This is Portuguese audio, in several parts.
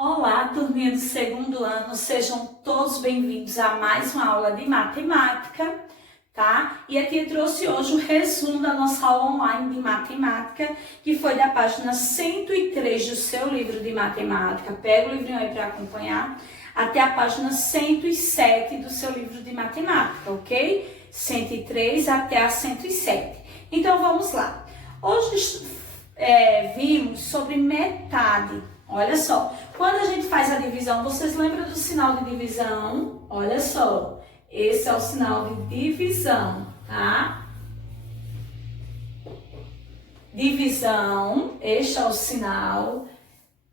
Olá, turminha do segundo ano, sejam todos bem-vindos a mais uma aula de matemática, tá? E aqui eu trouxe hoje o resumo da nossa aula online de matemática, que foi da página 103 do seu livro de matemática. Pega o livrinho aí para acompanhar, até a página 107 do seu livro de matemática, ok? 103 até a 107. Então, vamos lá. Hoje vimos sobre metade. Olha só, quando a gente faz a divisão, vocês lembram do sinal de divisão? Olha só, esse é o sinal de divisão, tá? Divisão, este é o sinal,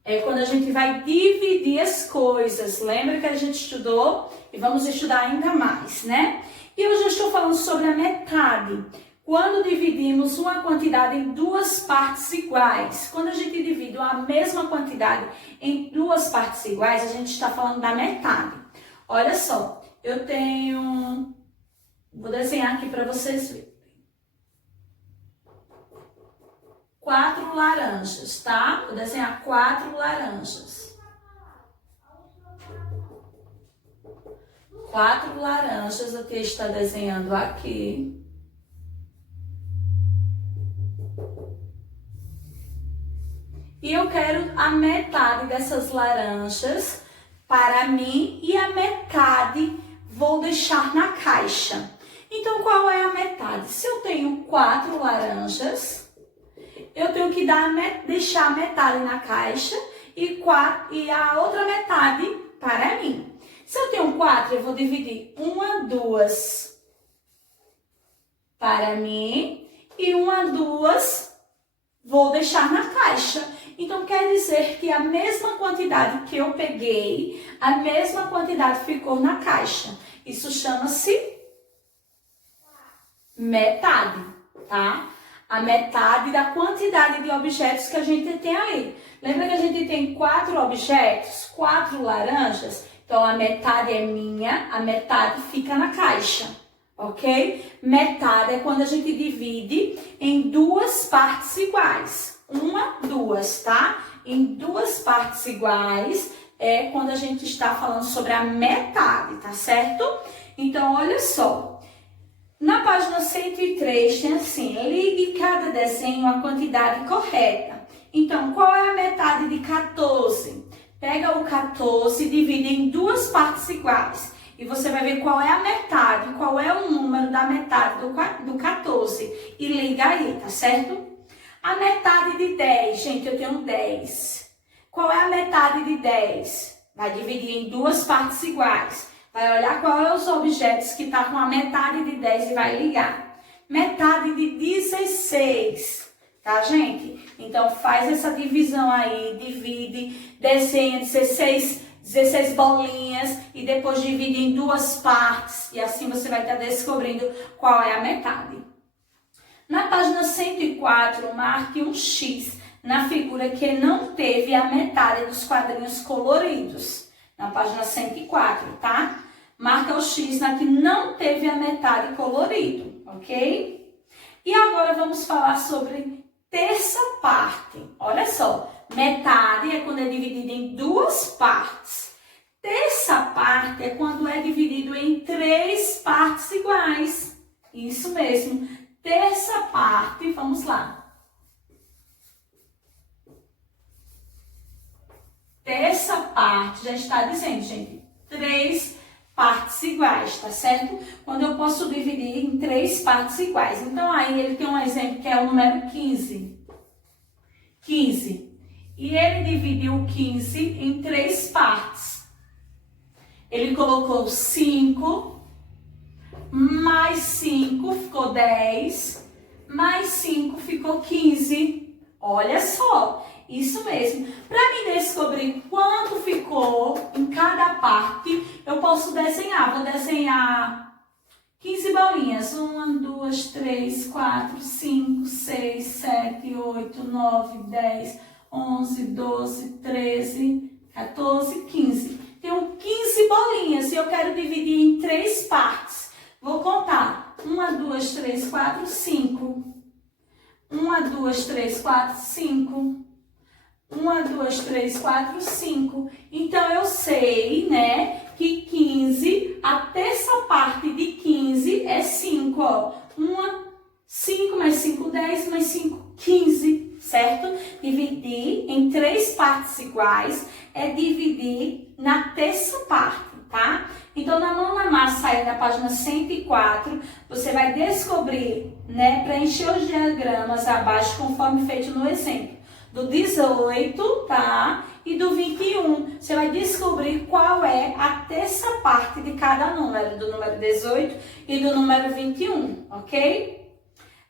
é quando a gente vai dividir as coisas. Lembra que a gente estudou e vamos estudar ainda mais, né? E hoje eu estou falando sobre a metade. Quando dividimos uma quantidade em duas partes iguais, quando a gente divide a mesma quantidade em duas partes iguais, a gente está falando da metade. Olha só, eu tenho... Vou desenhar aqui para vocês verem. 4 laranjas, tá? Vou desenhar 4 laranjas. 4 laranjas, o que está desenhando aqui. E eu quero a metade dessas laranjas para mim e a metade vou deixar na caixa. Então, qual é a metade? Se eu tenho 4 laranjas, eu tenho que deixar a metade na caixa e a outra metade para mim. Se eu tenho 4, eu vou dividir 1, 2 para mim e 1, 2 vou deixar na caixa. Então, quer dizer que a mesma quantidade que eu peguei, a mesma quantidade ficou na caixa. Isso chama-se metade, tá? A metade da quantidade de objetos que a gente tem ali. Lembra que a gente tem 4 objetos, 4 laranjas? Então, a metade é minha, a metade fica na caixa, ok? Metade é quando a gente divide em duas partes iguais. 1, 2, tá? Em duas partes iguais é quando a gente está falando sobre a metade, tá certo? Então, olha só. Na página 103 tem assim, ligue cada desenho à quantidade correta. Então, qual é a metade de 14? Pega o 14 e divide em duas partes iguais. E você vai ver qual é a metade, qual é o número da metade do 14. E liga aí, tá certo? A metade de 10, gente, eu tenho 10. Qual é a metade de 10? Vai dividir em duas partes iguais. Vai olhar qual é os objetos que tá com a metade de 10 e vai ligar. Metade de 16, tá, gente? Então, faz essa divisão aí, divide, desenha 16 bolinhas e depois divide em duas partes. E assim você vai estar descobrindo qual é a metade. Na página 104, marque um X na figura que não teve a metade dos quadrinhos coloridos. Na página 104, tá? Marca o X na que não teve a metade colorido, ok? E agora vamos falar sobre terça parte. Olha só, metade é quando é dividido em duas partes. Terça parte é quando é dividido em 3 partes iguais. Isso mesmo. Terça parte, vamos lá. Terça parte já está dizendo, gente, 3 partes iguais, tá certo? Quando eu posso dividir em 3 partes iguais. Então, aí ele tem um exemplo que é o número 15. 15. E ele dividiu o 15 em 3 partes. Ele colocou 5... mais 5 ficou 10, mais 5 ficou 15. Olha só, isso mesmo. Para mim descobrir quanto ficou em cada parte, eu posso desenhar. Vou desenhar 15 bolinhas. 1, 2, 3, 4, 5, 6, 7, 8, 9, 10, 11, 12, 13, 14, 15. Tenho 15 bolinhas e eu quero dividir em 3 partes. Vou contar. 1, 2, 3, 4, 5. 1, 2, 3, 4, 5. 1, 2, 3, 4, 5. Então, eu sei, né, que 15, a terça parte de 15 é 5, ó. 5 mais 5, 10, mais 5, 15, certo? Dividir em 3 partes iguais é dividir na terça parte, tá? Então, na mão na massa, aí na página 104, você vai descobrir, né, preencher os diagramas abaixo, conforme feito no exemplo. Do 18, tá? E do 21. Você vai descobrir qual é a terça parte de cada número, do número 18 e do número 21, ok?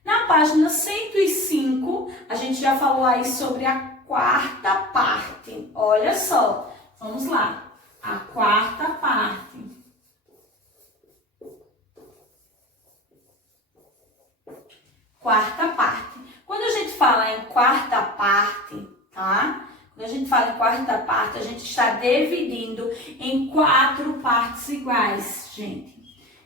Na página 105, a gente já falou aí sobre a quarta parte. Olha só, vamos lá. A quarta parte. Quarta parte. Quando a gente fala em quarta parte, tá? Quando a gente fala em quarta parte, a gente está dividindo em 4 partes iguais, gente.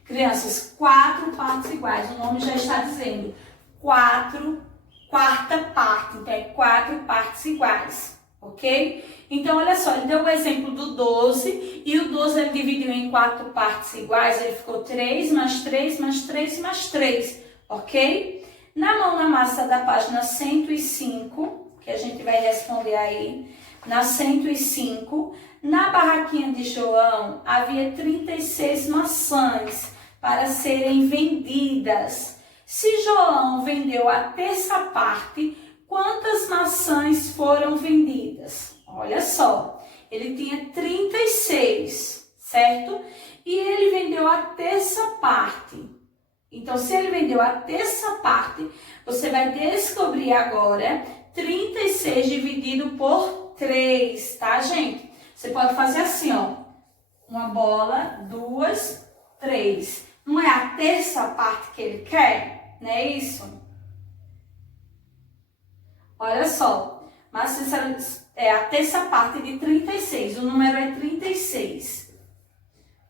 Crianças, 4 partes iguais. O nome já está dizendo. Quarta parte. Então, é 4 partes iguais, ok? Então, olha só, ele deu o exemplo do 12, e o 12 ele dividiu em 4 partes iguais, ele ficou 3, mais 3, mais 3 e mais 3, ok? Na mão na massa da página 105, que a gente vai responder aí, na 105, na barraquinha de João, havia 36 maçãs para serem vendidas. Se João vendeu a terça parte, quantas maçãs foram vendidas? Olha só, ele tinha 36, certo? E ele vendeu a terça parte. Então, se ele vendeu a terça parte, você vai descobrir agora 36 dividido por 3, tá, gente? Você pode fazer assim, ó. Uma bola, 2, 3. Não é a terça parte que ele quer? Não é isso? Olha só. Mas é a terça parte de 36. O número é 36.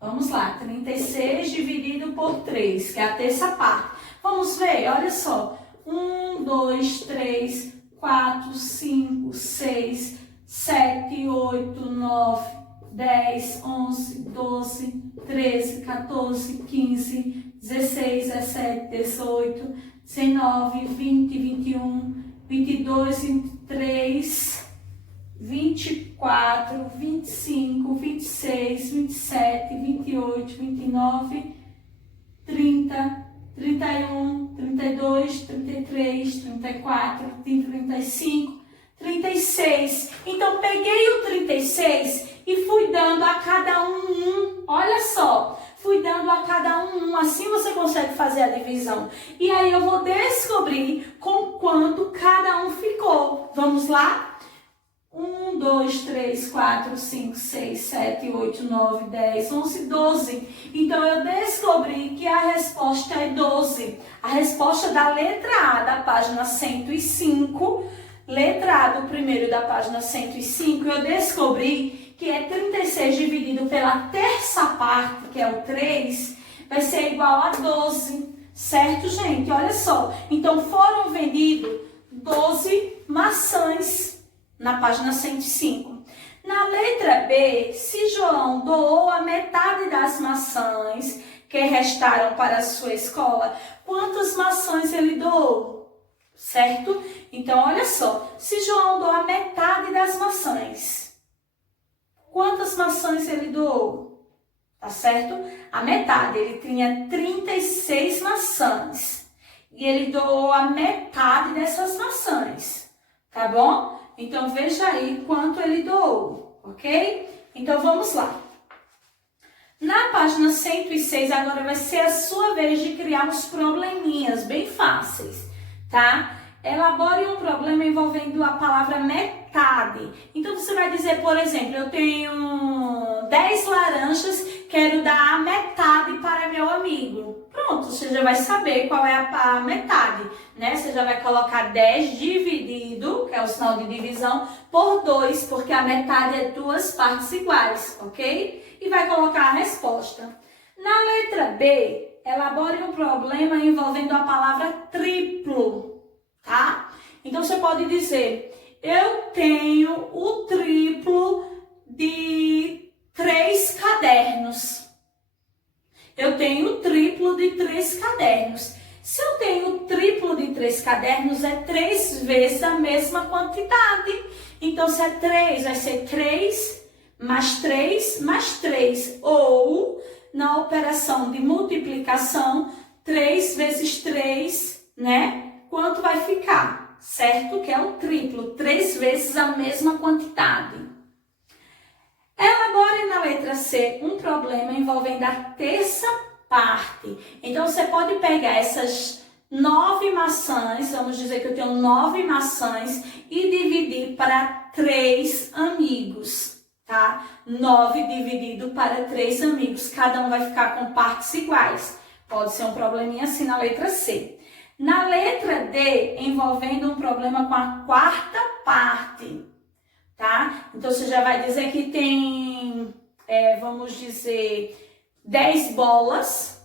Vamos lá, 36 dividido por 3, que é a terça parte. Vamos ver, olha só. 1, 2, 3, 4, 5, 6, 7, 8, 9, 10, 11, 12, 13, 14, 15, 16, 17, 18, 19, 20, 21, 22, 23... 24, 25, 26, 27, 28, 29, 30, 31, 32, 33, 34, 30, 35, 36. Então, peguei o 36 e fui dando a cada um. Olha só, fui dando a cada um. Assim você consegue fazer a divisão. E aí eu vou descobrir com quanto cada um ficou. Vamos lá? 1, 2, 3, 4, 5, 6, 7, 8, 9, 10, 11, 12. Então, eu descobri que a resposta é 12. A resposta da letra A da página 105, letra A do primeiro da página 105, eu descobri que é 36 dividido pela terça parte, que é o 3, vai ser igual a 12. Certo, gente? Olha só. Então, foram vendidos 12 maçãs na página 105. Na letra B, se João doou a metade das maçãs que restaram para a sua escola, quantas maçãs ele doou? Certo? Então, olha só. Se João doou a metade das maçãs, quantas maçãs ele doou? Tá certo? A metade. Ele tinha 36 maçãs. E ele doou a metade dessas maçãs. Tá bom? Então, veja aí quanto ele doou, ok? Então, vamos lá. Na página 106, agora vai ser a sua vez de criar uns probleminhas bem fáceis, tá? Elabore um problema envolvendo a palavra metade. Então, você vai dizer, por exemplo, eu tenho 10 laranjas, quero dar a metade para meu amigo. Pronto, você já vai saber qual é a metade, né? Você já vai colocar 10 dividido, que é o sinal de divisão, por 2, porque a metade é 2 partes iguais, ok? E vai colocar a resposta. Na letra B, elabore um problema envolvendo a palavra triplo, tá? Então, você pode dizer, eu tenho o triplo de 3 cadernos. Eu tenho o triplo de 3 cadernos. Se eu tenho o triplo de 3 cadernos, é 3 vezes a mesma quantidade. Então, se é 3, vai ser 3 mais 3 mais 3. Ou, na operação de multiplicação, 3 vezes 3, né? Quanto vai ficar? Certo? Que é o triplo, 3 vezes a mesma quantidade. Elabore na letra C um problema envolvendo a terça parte. Então, você pode pegar essas 9 maçãs, vamos dizer que eu tenho 9 maçãs, e dividir para 3 amigos, tá? 9 dividido para 3 amigos, cada um vai ficar com partes iguais. Pode ser um probleminha assim na letra C. Na letra D, envolvendo um problema com a quarta parte, tá? Então, você já vai dizer que tem, vamos dizer, 10 bolas,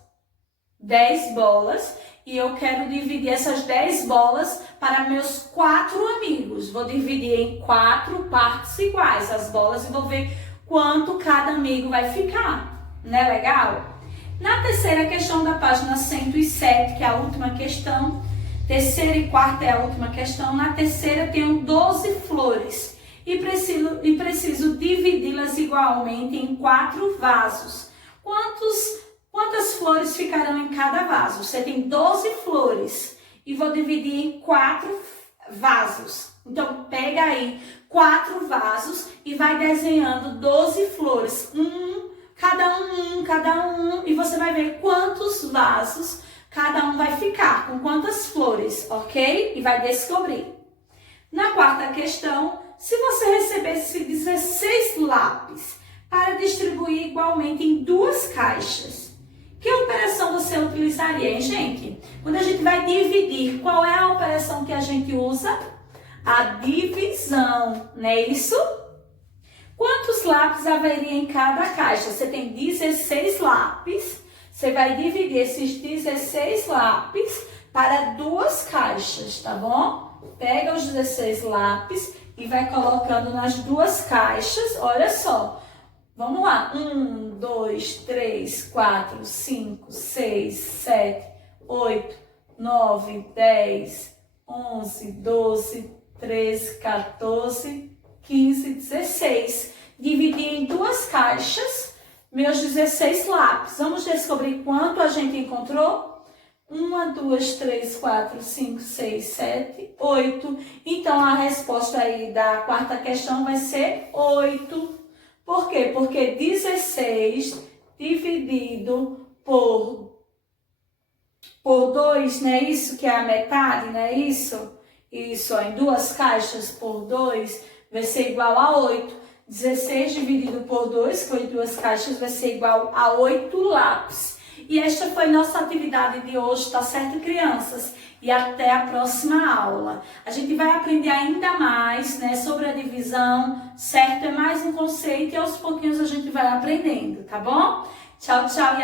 e eu quero dividir essas 10 bolas para meus 4 amigos. Vou dividir em 4 partes iguais as bolas e vou ver quanto cada amigo vai ficar. Não é legal? Na terceira questão da página 107, que é a última questão, terceira e quarta é a última questão, na terceira tenho 12 flores e preciso dividi-las igualmente em 4 vasos. Quantas flores ficarão em cada vaso? Você tem 12 flores e vou dividir em 4 vasos. Então, pega aí 4 vasos e vai desenhando 12 flores. Cada um, e você vai ver quantos vasos cada um vai ficar, com quantas flores, ok? E vai descobrir. Na quarta questão, se você recebesse 16 lápis para distribuir igualmente em 2 caixas, que operação você utilizaria, hein, gente? Quando a gente vai dividir, qual é a operação que a gente usa? A divisão, não é isso? Quantos lápis haveria em cada caixa? Você tem 16 lápis, você vai dividir esses 16 lápis para 2 caixas, tá bom? Pega os 16 lápis e vai colocando nas 2 caixas, olha só. Vamos lá, 1, 2, 3, 4, 5, 6, 7, 8, 9, 10, 11, 12, 13, 14, 15, 16. Dividi em 2 caixas meus 16 lápis. Vamos descobrir quanto a gente encontrou? 1, 2, 3, 4, 5, 6, 7, 8. Então, a resposta aí da quarta questão vai ser 8. Por quê? Porque 16 dividido por 2, não é isso que é a metade, não é isso? Isso, ó, em 2 caixas por 2 vai ser igual a 8. 16 dividido por 2, que foi 2 caixas, vai ser igual a 8 lápis. E esta foi nossa atividade de hoje, tá certo, crianças? E até a próxima aula. A gente vai aprender ainda mais, né, sobre a divisão, certo? É mais um conceito e aos pouquinhos a gente vai aprendendo, tá bom? Tchau, tchau.